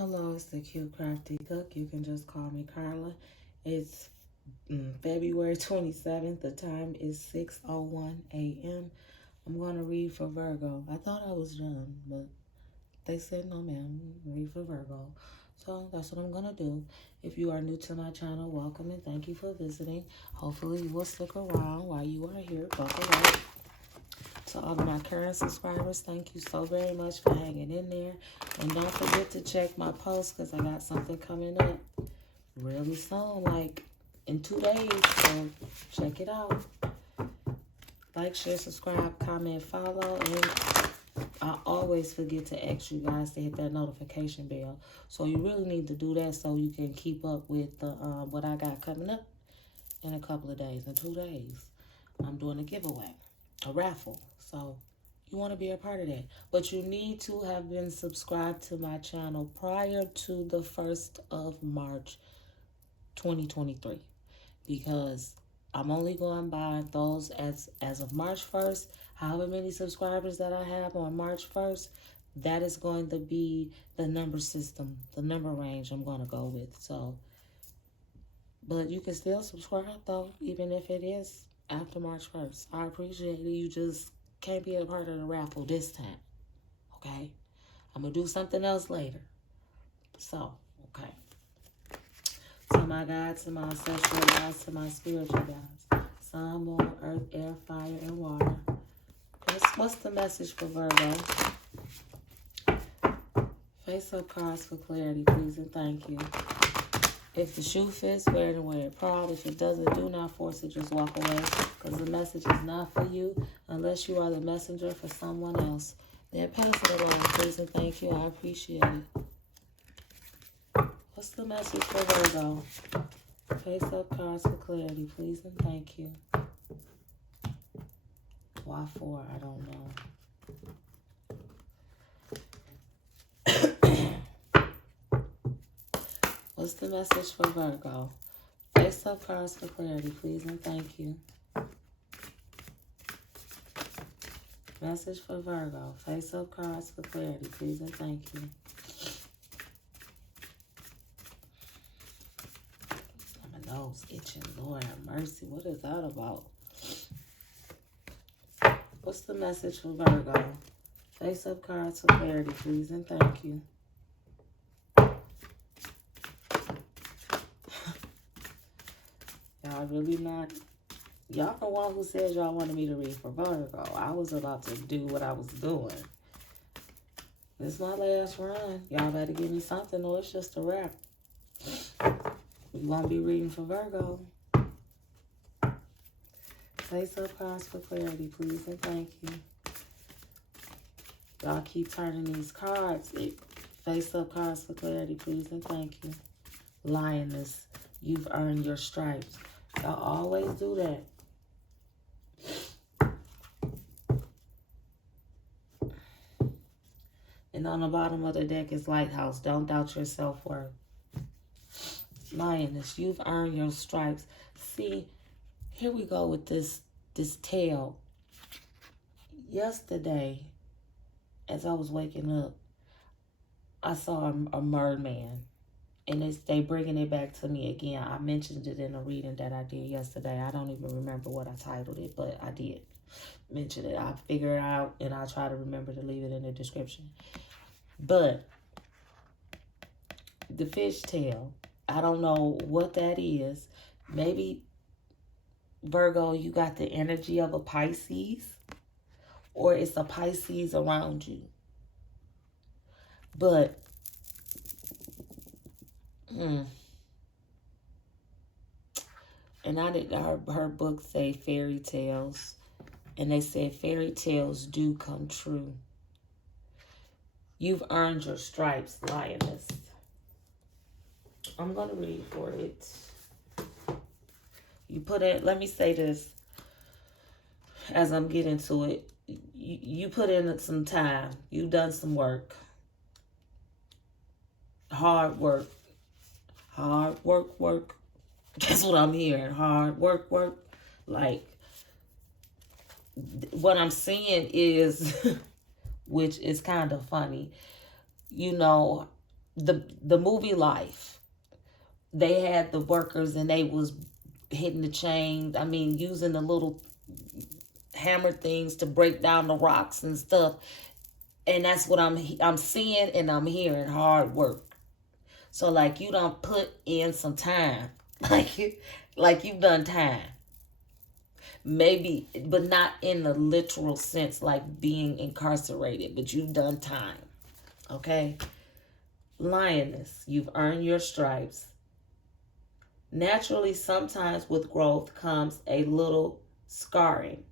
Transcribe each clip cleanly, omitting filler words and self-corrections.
Hello, it's the cute crafty cook. You can just call me Carla. It's February 27th. The time is 6:01 a.m. I'm going to read for Virgo. I thought I was done, but they said no, ma'am. Read for Virgo. So that's what I'm going to do. If you are new to my channel, welcome and thank you for visiting. Hopefully you will stick around while you are here. Buckle up. To all of my current subscribers, thank you so very much for hanging in there. And don't forget to check my post because I got something coming up really soon, like in 2 days. So check it out. Like, share, subscribe, comment, follow. And I always forget to ask you guys to hit that notification bell. So you really need to do that so you can keep up with the what I got coming up in a couple of days. In 2 days, I'm doing a giveaway, a raffle. So you want to be a part of that. But you need to have been subscribed to my channel prior to the 1st of March 2023. Because I'm only going by those as of March 1st. However many subscribers that I have on March 1st, that is going to be the number system, the number range I'm going to go with. So, but you can still subscribe though, even if it is after March 1st. I appreciate it. You just can't be a part of the raffle this time. Okay? I'm going to do something else later. So, okay. To my God, to my ancestral guides, to my spiritual guides. Sun, moon, earth, air, fire, and water. What's the message for Virgo? Face up cards for clarity, please, and thank you. If the shoe fits, wear it and wear it proud. If it doesn't, do not force it. Just walk away because the message is not for you unless you are the messenger for someone else. Then pass it along, please, and thank you. I appreciate it. What's the message for Virgo? Face up cards for clarity, please, and thank you. Why for? I don't know. What's the message for Virgo? Face up cards for clarity, please, and thank you. Message for Virgo. Face up cards for clarity, please, and thank you. My nose itching. Lord have mercy. What is that about? What's the message for Virgo? Face up cards for clarity, please, and thank you. Y'all really not... Y'all the one who said y'all wanted me to read for Virgo. I was about to do what I was doing. This is my last run. Y'all better give me something or it's just a wrap. We won't be reading for Virgo. Face up cards for clarity, please, and thank you. Y'all keep turning these cards. Face up cards for clarity, please, and thank you. Lioness, you've earned your stripes. Y'all always do that. And on the bottom of the deck is Lighthouse. Don't doubt your self-worth. Lioness, you've earned your stripes. See, here we go with this tale. Yesterday, as I was waking up, I saw a merman. And they bringing it back to me again. I mentioned it in a reading that I did yesterday. I don't even remember what I titled it, but I did mention it. I figure it out, and I'll try to remember to leave it in the description. But the fishtail, I don't know what that is. Maybe, Virgo, you got the energy of a Pisces, or it's a Pisces around you. But and I did her book say fairy tales, and they said fairy tales do come true. You've earned your stripes, Lioness. I'm gonna read for it. You put it. Let me say this as I'm getting to it. You put in some time. You've done some work. Hard work. Hard work. That's what I'm hearing. Hard work. Like, what I'm seeing is, which is kind of funny, you know, the movie Life. They had the workers and they was hitting the chain. I mean, using the little hammer things to break down the rocks and stuff. And that's what I'm seeing and I'm hearing, hard work. So like you done put in some time. Like you've done time. Maybe, but not in the literal sense like being incarcerated, but you've done time. Okay? Lioness, you've earned your stripes. Naturally, sometimes with growth comes a little scarring.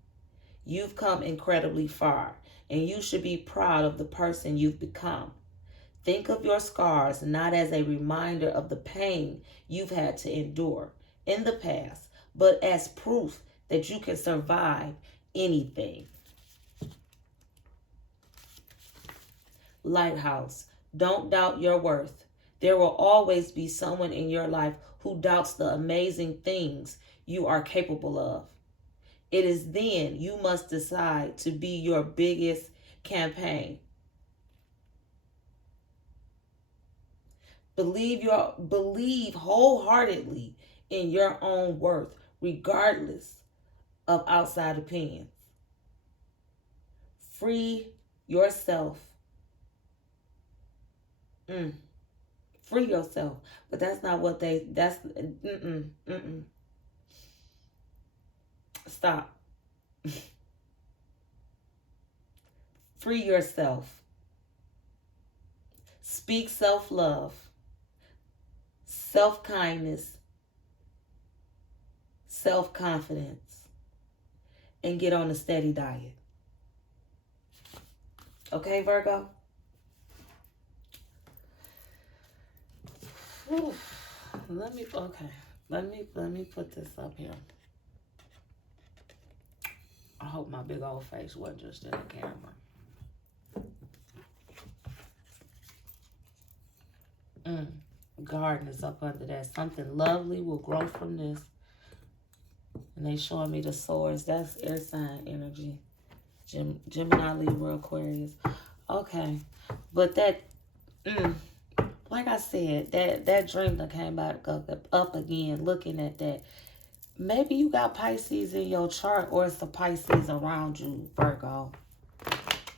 You've come incredibly far, and you should be proud of the person you've become. Think of your scars not as a reminder of the pain you've had to endure in the past, but as proof that you can survive anything. Lighthouse, don't doubt your worth. There will always be someone in your life who doubts the amazing things you are capable of. It is then you must decide to be your biggest campaign. Believe wholeheartedly in your own worth, regardless of outside opinions. Free yourself. Free yourself. But that's not what Stop. Free yourself. Speak self-love, self-kindness, self-confidence, and get on a steady diet. Okay, Virgo? Whew. Let me put this up here. I hope my big old face wasn't just in the camera. Garden is up under that. Something lovely will grow from this. And they showing me the swords. That's air sign energy. Gemini, Libra, Aquarius. Okay. But that, like I said, that dream that came back up again, looking at that. Maybe you got Pisces in your chart, or it's the Pisces around you, Virgo.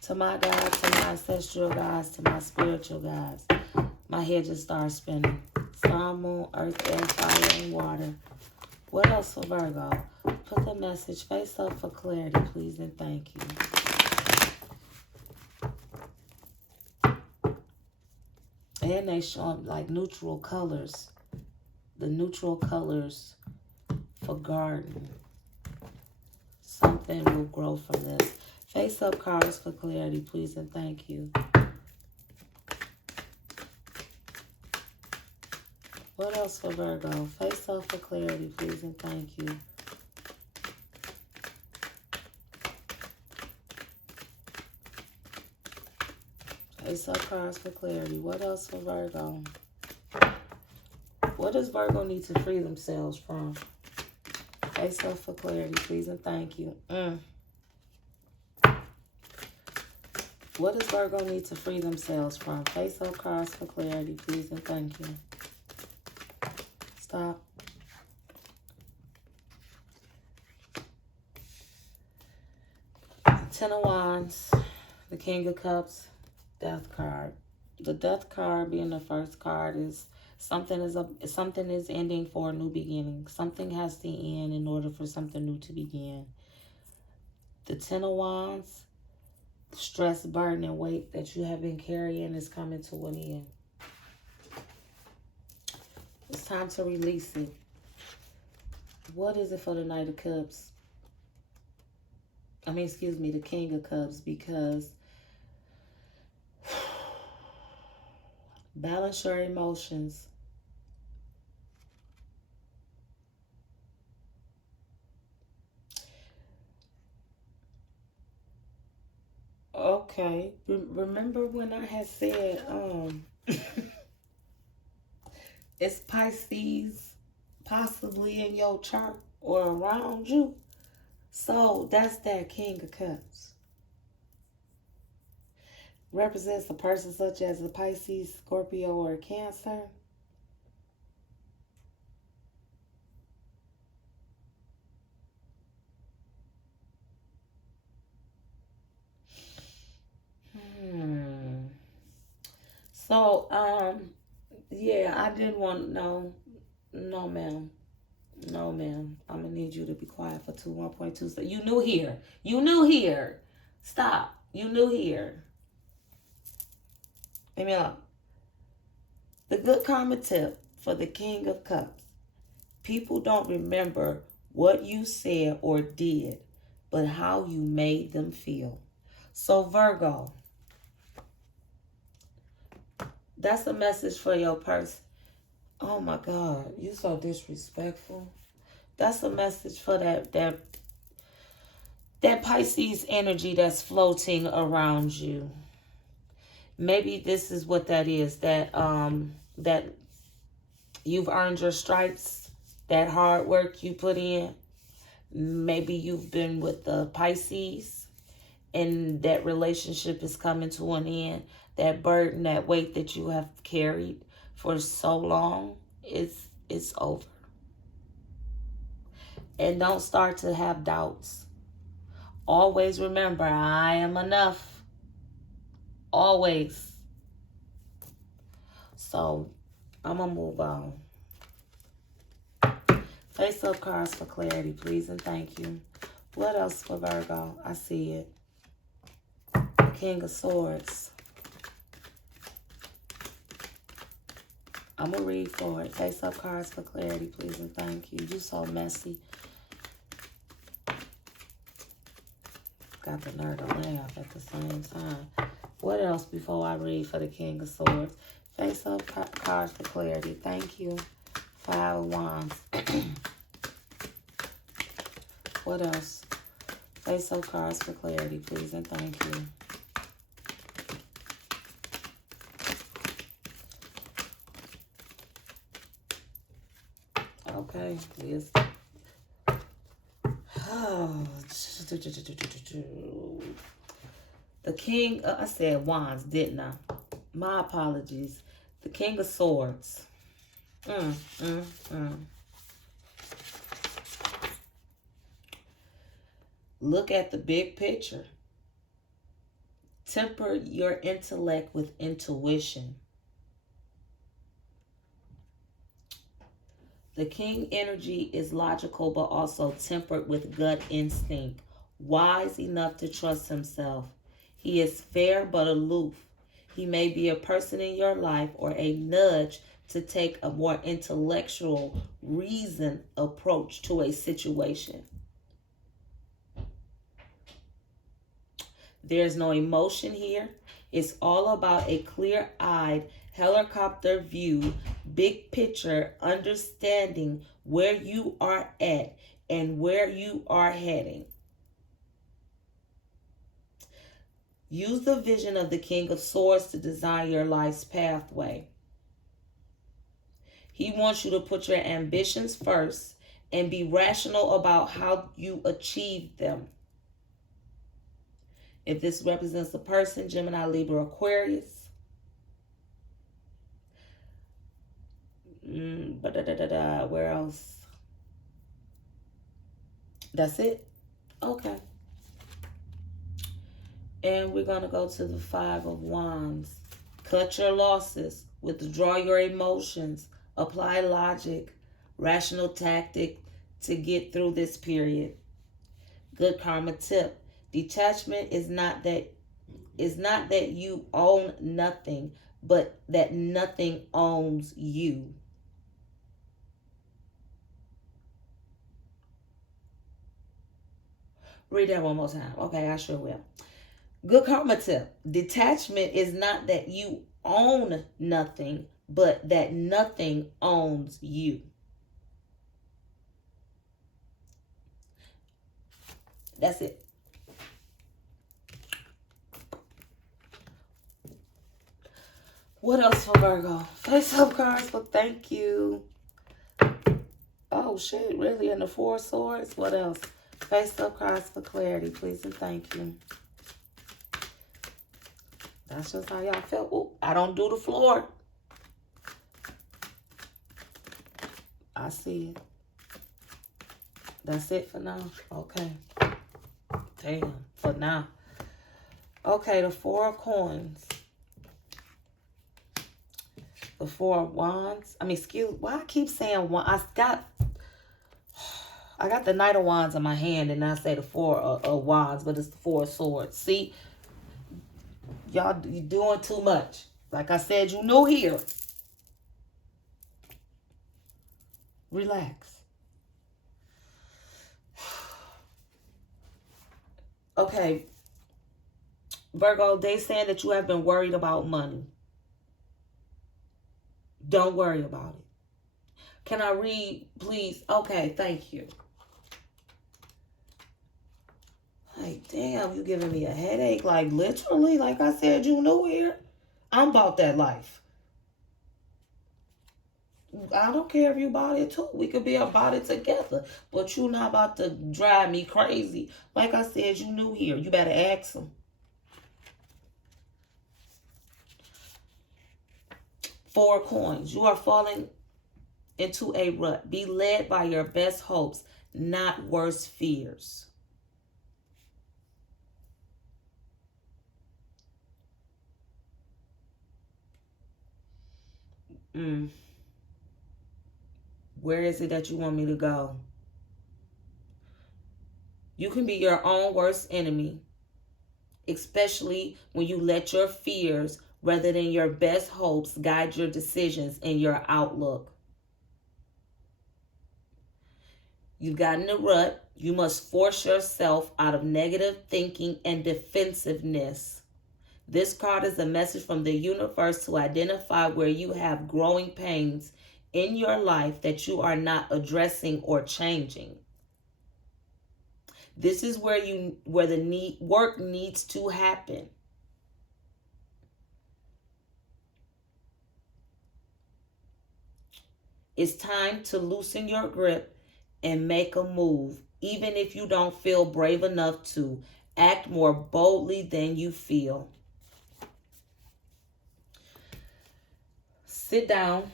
To my guides, to my ancestral guides, to my spiritual guides. My head just started spinning. Sun, moon, earth, air, fire, and water. What else for Virgo? Put the message face up for clarity, please, and thank you. And they show them like neutral colors. The neutral colors for garden. Something will grow from this. Face up cards for clarity, please, and thank you. What else for Virgo? Face up for clarity, please, and thank you. Face up cards for clarity. What else for Virgo? What does Virgo need to free themselves from? Face up for clarity, please, and thank you. What does Virgo need to free themselves from? Face up cards for clarity, please, and thank you. Stop. Ten of Wands, the King of Cups, Death card. The Death card being the first card is something is ending for a new beginning. Something has to end in order for something new to begin. The Ten of Wands, stress, burden, and weight that you have been carrying is coming to an end. It's time to release it. What is it for the Knight of Cups? The King of Cups, because balance your emotions. Okay. Remember when I had said, it's Pisces possibly in your chart or around you? So that's that King of Cups. represents a person such as a Pisces, Scorpio, or Cancer. So, yeah, I did want to know. No, ma'am. No, ma'am. I'm going to need you to be quiet for 1.2. So you knew here. You knew here. Stop. You knew here. Leave me alone. The good karma tip for the King of Cups. People don't remember what you said or did, but how you made them feel. So, Virgo, that's a message for your person. Oh my God, you so disrespectful. That's a message for that Pisces energy that's floating around you. Maybe this is what that is. That you've earned your stripes. That hard work you put in. Maybe you've been with the Pisces, and that relationship is coming to an end. That burden, that weight that you have carried for so long, it's over. And don't start to have doubts. Always remember, I am enough. Always. So, I'm going to move on. Face up cards for clarity, please and thank you. What else for Virgo? I see it. King of Swords. I'm going to read for it. Face up cards for clarity, please and thank you. You so messy. Got the nerve to laugh at the same time. What else before I read for the King of Swords? Face up cards for clarity. Thank you. 5 of Wands. What else? Face up cards for clarity, please and thank you. Okay, yes. Oh, the King, I said Wands, didn't I? My apologies. The King of Swords. Look at the big picture. Temper your intellect with intuition. The King energy is logical, but also tempered with gut instinct. Wise enough to trust himself. He is fair but aloof. He may be a person in your life or a nudge to take a more intellectual, reasoned approach to a situation. There's no emotion here. It's all about a clear-eyed helicopter view, big picture, understanding where you are at and where you are heading. Use the vision of the King of Swords to design your life's pathway. He wants you to put your ambitions first and be rational about how you achieve them. If this represents a person, Gemini, Libra, Aquarius. Where else? That's it? Okay. And we're going to go to the 5 of Wands. Cut your losses. Withdraw your emotions. Apply logic, rational tactic to get through this period. Good karma tip. Detachment is not that you own nothing, but that nothing owns you. Read that one more time. Okay, I sure will. Good karma tip. Detachment is not that you own nothing, but that nothing owns you. That's it. What else for Virgo? Face up cards for thank you. Oh shit, really? And the 4 of Swords? What else? Face up cards for clarity, please and thank you. That's just how y'all feel. Ooh, I don't do the floor. I see it. That's it for now. Okay. Damn, for now. Okay, the Four of Coins. The Four of Wands. I mean, why I keep saying one? I got the Knight of Wands in my hand, and I say the Four of Wands, but it's the Four of Swords. See, y'all, you doing too much. Like I said, you new here. Relax. Okay, Virgo, they saying that you have been worried about money. Don't worry about it. Can I read, please? Okay, thank you. Like, damn, you giving me a headache. Like, literally, like I said, you new here. I'm about that life. I don't care if you about it too. We could be about it together. But you not about to drive me crazy. Like I said, you new here. You better ask them. Four Coins. You are falling into a rut. Be led by your best hopes, not worst fears. Where is it that you want me to go? You can be your own worst enemy, especially when you let your fears rather than your best hopes guide your decisions and your outlook. You've gotten a rut. You must force yourself out of negative thinking and defensiveness. This card is a message from the universe to identify where you have growing pains in your life that you are not addressing or changing. This is where the work needs to happen. It's time to loosen your grip and make a move. Even if you don't feel brave enough to, act more boldly than you feel. Sit down,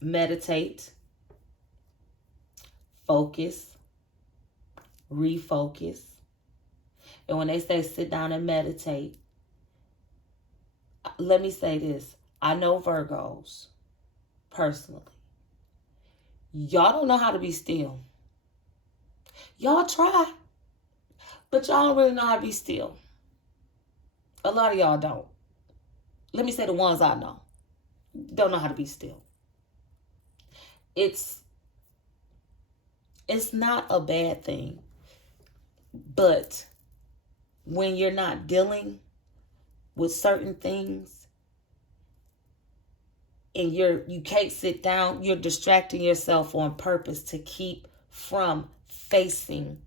meditate, focus, refocus. And when they say sit down and meditate, let me say this. I know Virgos, personally. Y'all don't know how to be still. Y'all try, but y'all don't really know how to be still. A lot of y'all don't. Let me say the ones I know. Don't know how to be still. It's not a bad thing. But when you're not dealing with certain things and you can't sit down, you're distracting yourself on purpose to keep from facing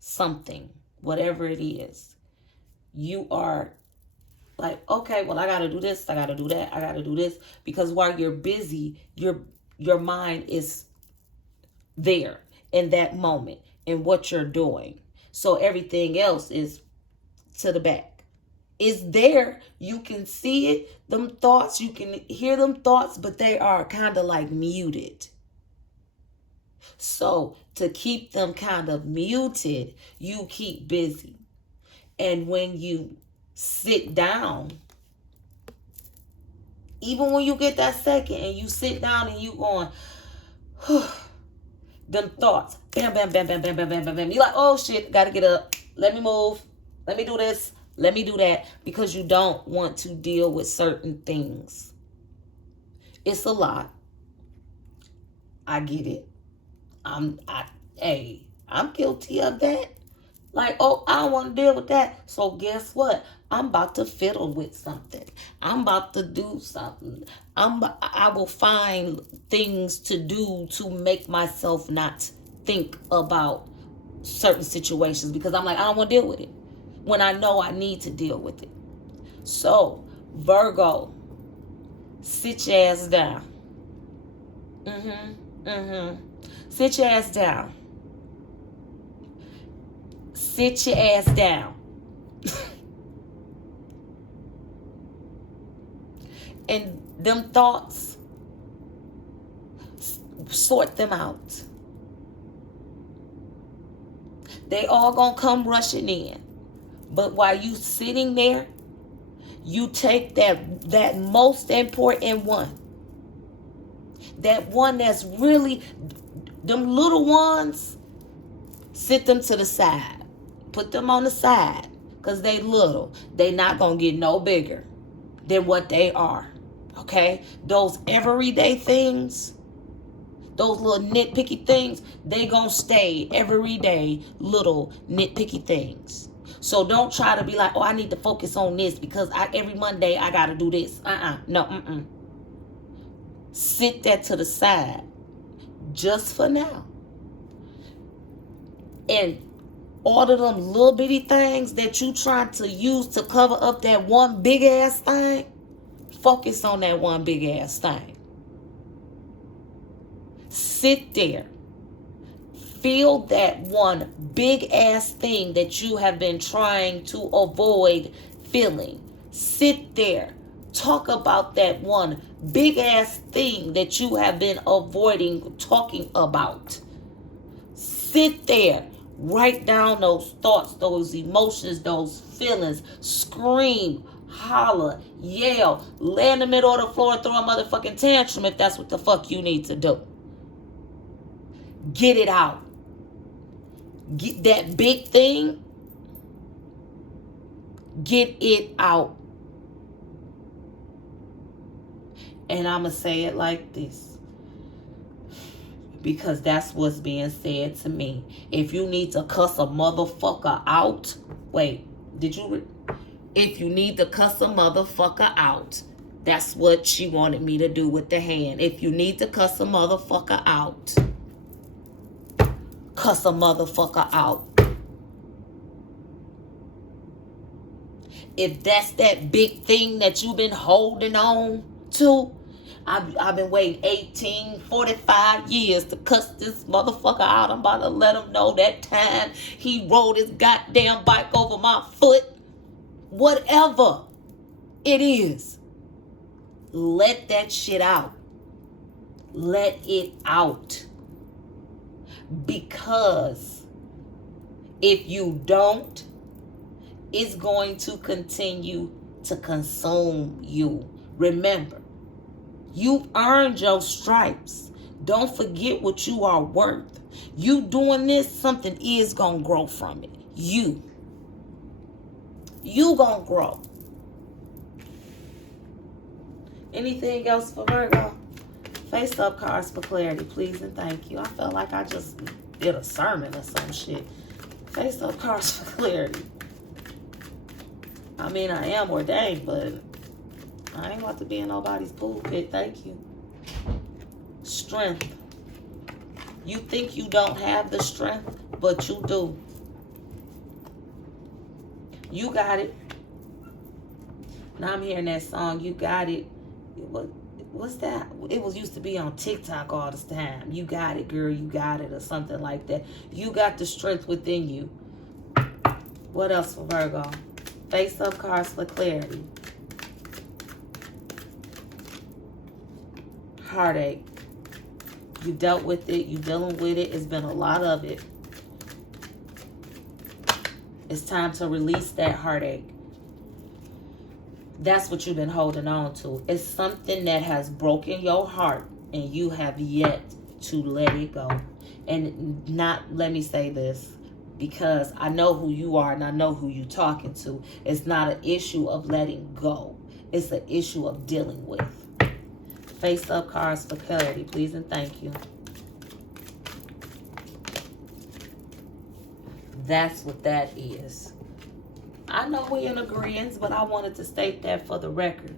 something, whatever it is. You are like, okay, well, I got to do this, I got to do that, I got to do this. Because while you're busy, your mind is there in that moment in what you're doing. So everything else is to the back. It's there. You can see it, them thoughts, you can hear them thoughts, but they are kind of like muted. So to keep them kind of muted, you keep busy. And when you sit down, even when you get that second and you sit down and you going, them thoughts, bam, bam, bam, bam, bam, bam, bam, bam, bam. You're like, oh shit, gotta get up. Let me move. Let me do this. Let me do that. Because you don't want to deal with certain things. It's a lot. I get it. I'm guilty of that. Like, oh, I don't want to deal with that. So guess what? I'm about to fiddle with something. I'm about to do something. I will find things to do to make myself not think about certain situations because I'm like, I don't want to deal with it when I know I need to deal with it. So, Virgo, sit your ass down. Sit your ass down. Sit your ass down. and them thoughts, sort them out. They all gonna come rushing in. But while you sitting there, you take that most important one. That one that's really, them little ones, sit them to the side. Put them on the side. Because they little. They not going to get no bigger than what they are. Okay? Those everyday things, those little nitpicky things, they going to stay everyday little nitpicky things. So don't try to be like, oh, I need to focus on this because every Monday I got to do this. No. Sit that to the side just for now. And all of them little bitty things that you trying to use to cover up that one big ass thing, focus on that one big ass thing. Sit there. Feel that one big ass thing that you have been trying to avoid feeling. Sit there. Talk about that one big ass thing that you have been avoiding talking about. Sit there. Write down those thoughts, those emotions, those feelings. Scream, holler, yell, lay in the middle of the floor and throw a motherfucking tantrum if that's what the fuck you need to do. Get it out. Get that big thing. Get it out. And I'm going to say it like this. Because that's what's being said to me. If you need to cuss a motherfucker out. Wait, if you need to cuss a motherfucker out. That's what she wanted me to do with the hand. If you need to cuss a motherfucker out. Cuss a motherfucker out. If that's that big thing that you've been holding on to. I've been waiting 45 years to cuss this motherfucker out. I'm about to let him know that time he rode his goddamn bike over my foot. Whatever it is. Let that shit out. Let it out. Because if you don't, it's going to continue to consume you. Remember, you earned your stripes. Don't forget what you are worth. You doing this, something is going to grow from it. You going to grow. Anything else for Virgo? Face up cards for clarity, please and thank you. I felt like I just did a sermon or some shit. Face up cards for clarity. I mean, I am ordained, but I ain't about to be in nobody's pulpit. Thank you. Strength. You think you don't have the strength, but you do. You got it. Now I'm hearing that song, You Got It. What's that? It was used to be on TikTok all this time. You got it, girl. You got it, or something like that. You got the strength within you. What else for Virgo? Face up cards for clarity. Heartache. You dealt with it. You dealing with it. It's been a lot of it. It's time to release that heartache. That's what you've been holding on to. It's something that has broken your heart and you have yet to let it go. And let me say this, because I know who you are and I know who you're talking to. It's not an issue of letting go. It's an issue of dealing with. Face up cards for clarity, please and thank you. That's what that is. I know we're in agreement, but I wanted to state that for the record.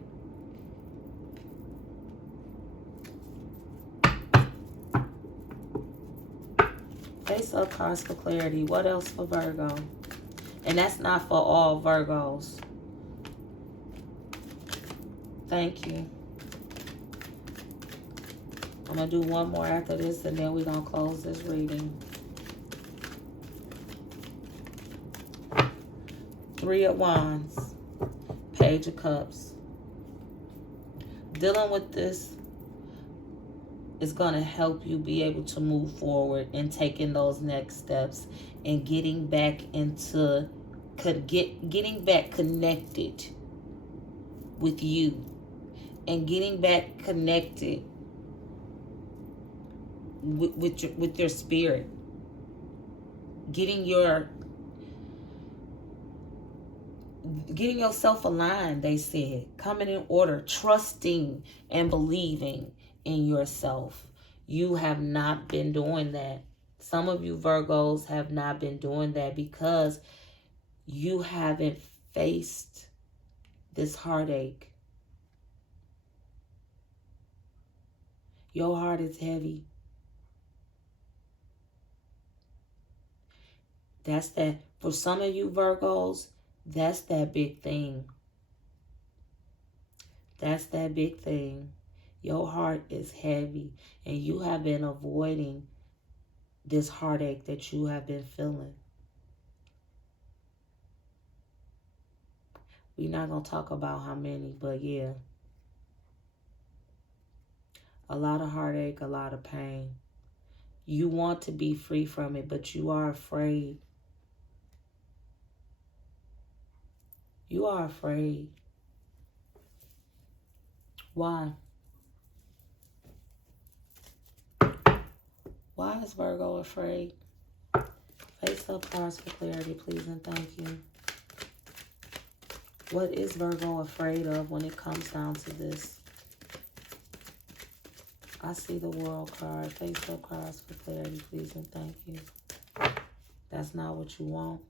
Face up cards for clarity. What else for Virgo? And that's not for all Virgos. Thank you. I'm going to do one more after this, and then we're going to close this reading. 3 of Wands. Page of Cups. Dealing with this is going to help you be able to move forward and taking those next steps and getting back into getting back connected with you and getting back connected with your spirit, getting yourself aligned. They said coming in order, trusting and believing in yourself. You have not been doing that. Some of you Virgos have not been doing that because you haven't faced this heartache. Your heart is heavy. That's that. For some of you Virgos, that's that big thing. That's that big thing. Your heart is heavy, and you have been avoiding this heartache that you have been feeling. We're not going to talk about how many, but yeah. A lot of heartache, a lot of pain. You want to be free from it, but you are afraid. You are afraid. Why? Why is Virgo afraid? Face up cards for clarity, please, and thank you. What is Virgo afraid of when it comes down to this? I see the World card. Face up cards for clarity, please, and thank you. That's not what you want.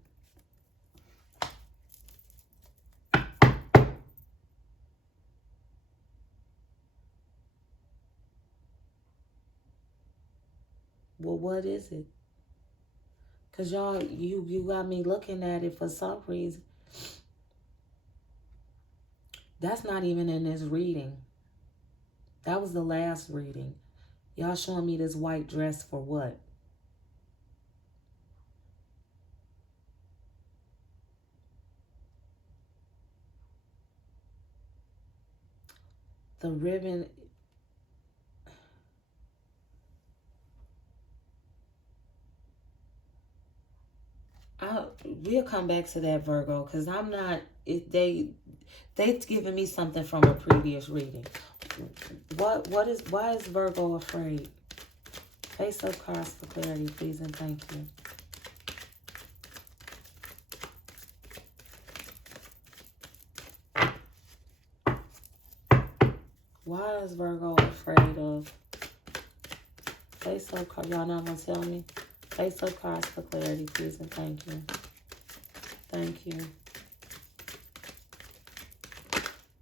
Well, what is it? Because y'all, you got me looking at it for some reason. That's not even in this reading. That was the last reading. Y'all showing me this white dress for what? The ribbon. We'll come back to that, Virgo, because I'm not. They've given me something from a previous reading. Why is Virgo afraid? Face up cards for clarity, please, and thank you. Why is Virgo afraid of? Face up cards. Y'all not gonna tell me? Face up cards for clarity, please, and thank you. Thank you.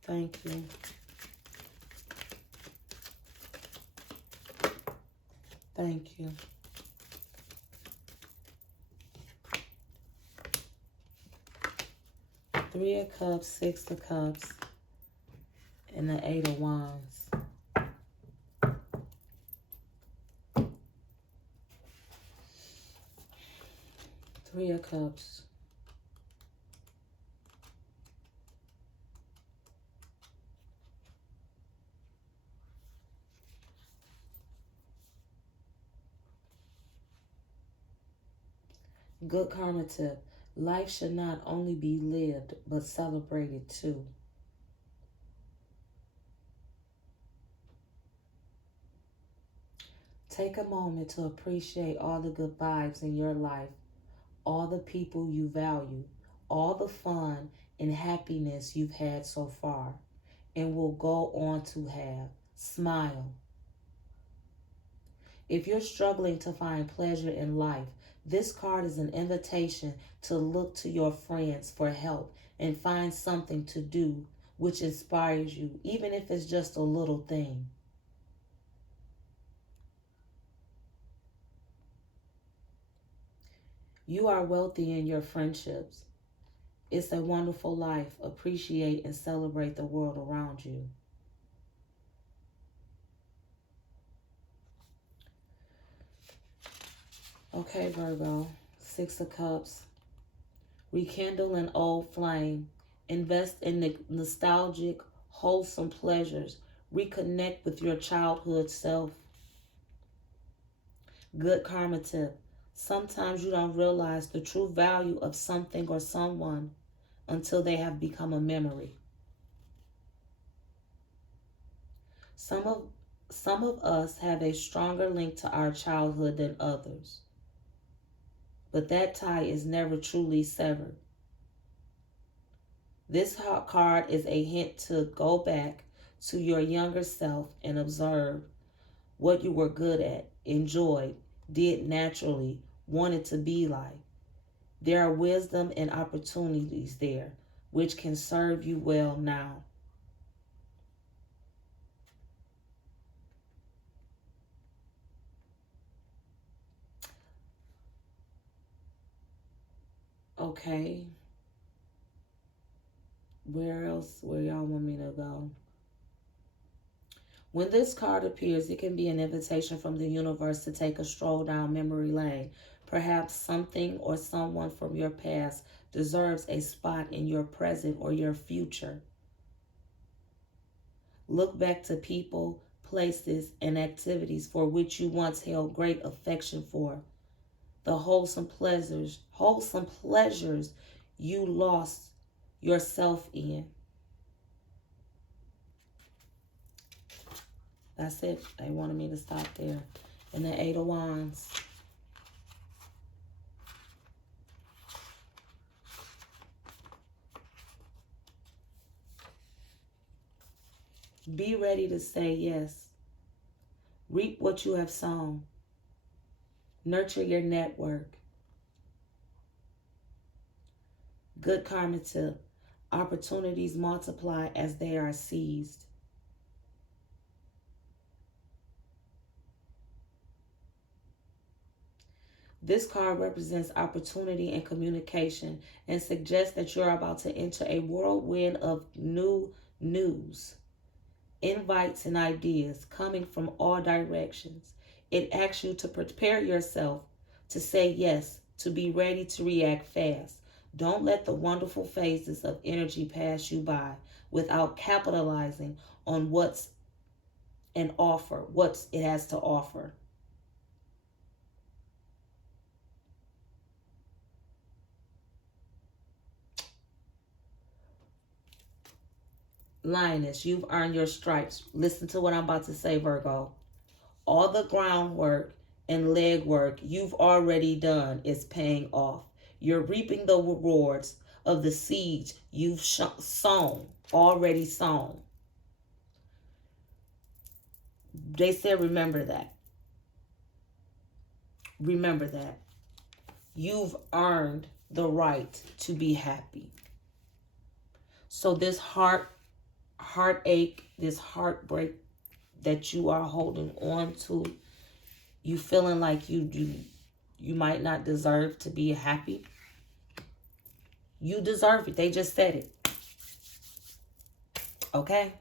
Thank you. Thank you. Three of Cups, Six of Cups, and the Eight of Wands. Three of Cups. Good karma tip. Life should not only be lived, but celebrated too. Take a moment to appreciate all the good vibes in your life, all the people you value, all the fun and happiness you've had so far and will go on to have. Smile. If you're struggling to find pleasure in life, this card is an invitation to look to your friends for help and find something to do which inspires you, even if it's just a little thing. You are wealthy in your friendships. It's a wonderful life. Appreciate and celebrate the world around you. Okay, Virgo. Six of Cups. Rekindle an old flame. Invest in the nostalgic, wholesome pleasures. Reconnect with your childhood self. Good karma tip. Sometimes you don't realize the true value of something or someone until they have become a memory. Some of us have a stronger link to our childhood than others, but that tie is never truly severed. This card is a hint to go back to your younger self and observe what you were good at, enjoyed, did naturally, wanted to be like. There are wisdom and opportunities there which can serve you well now. Okay. Where else? Where y'all want me to go? When this card appears, it can be an invitation from the universe to take a stroll down memory lane. Perhaps something or someone from your past deserves a spot in your present or your future. Look back to people, places, and activities for which you once held great affection for. The wholesome pleasures you lost yourself in. That's it. They wanted me to stop there. And the Eight of Wands. Be ready to say yes. Reap what you have sown. Nurture your network. Good karma tip. Opportunities multiply as they are seized. This card represents opportunity and communication and suggests that you're about to enter a whirlwind of new news, invites, and ideas coming from all directions. It asks you to prepare yourself to say yes, to be ready to react fast. Don't let the wonderful phases of energy pass you by without capitalizing on what it has to offer. Lioness, you've earned your stripes. Listen to what I'm about to say, Virgo. All the groundwork and legwork you've already done is paying off. You're reaping the rewards of the seeds you've already sown. They said, remember that. Remember that. You've earned the right to be happy. So this heartache, this heartbreak that you are holding on to, you feeling like you might not deserve to be happy. You deserve it. They just said it. Okay?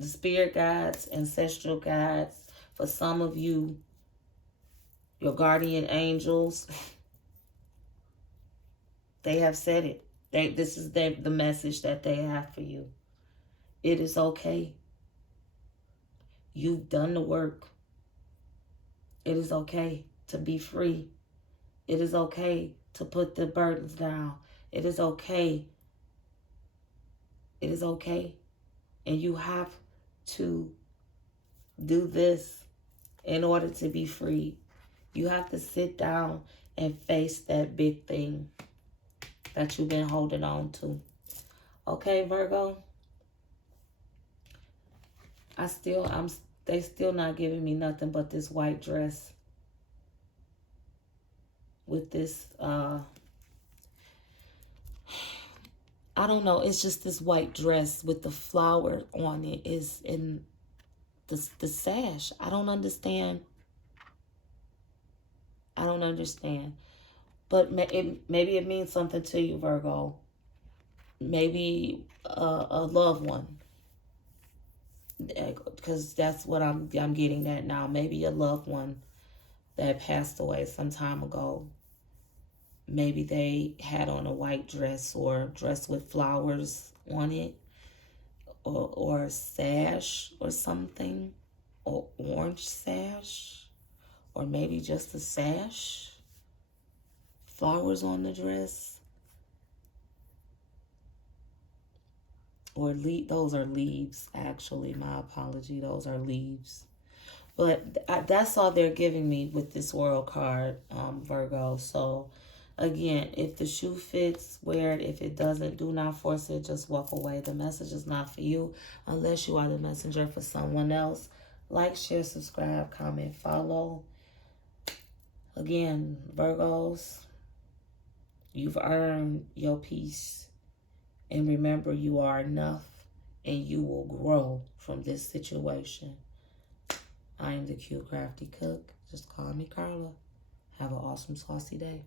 The spirit guides, ancestral guides, for some of you, your guardian angels, they have said it. This is the message that they have for you. It is okay. You've done the work. It is okay to be free. It is okay to put the burdens down. It is okay. It is okay. And you have to do this in order to be free. You have to sit down and face that big thing that you've been holding on to. Okay, Virgo? They still not giving me nothing but this white dress with this, I don't know. It's just this white dress with the flower on it is in the sash. I don't understand. I don't understand. But maybe it means something to you, Virgo. Maybe a loved one. Because that's what I'm getting at now. Maybe a loved one that passed away some time ago. Maybe they had on a white dress or dress with flowers on it. or a sash or something, or orange sash, or maybe just a sash, flowers on the dress, or those are leaves, actually. My apology, those are leaves. But that's all they're giving me with this world card, Virgo. So, again, if the shoe fits, wear it. If it doesn't, do not force it. Just walk away. The message is not for you unless you are the messenger for someone else. Like, share, subscribe, comment, follow. Again, Virgos, you've earned your peace. And remember, you are enough and you will grow from this situation. I am the cute crafty cook. Just call me Carla. Have an awesome, saucy day.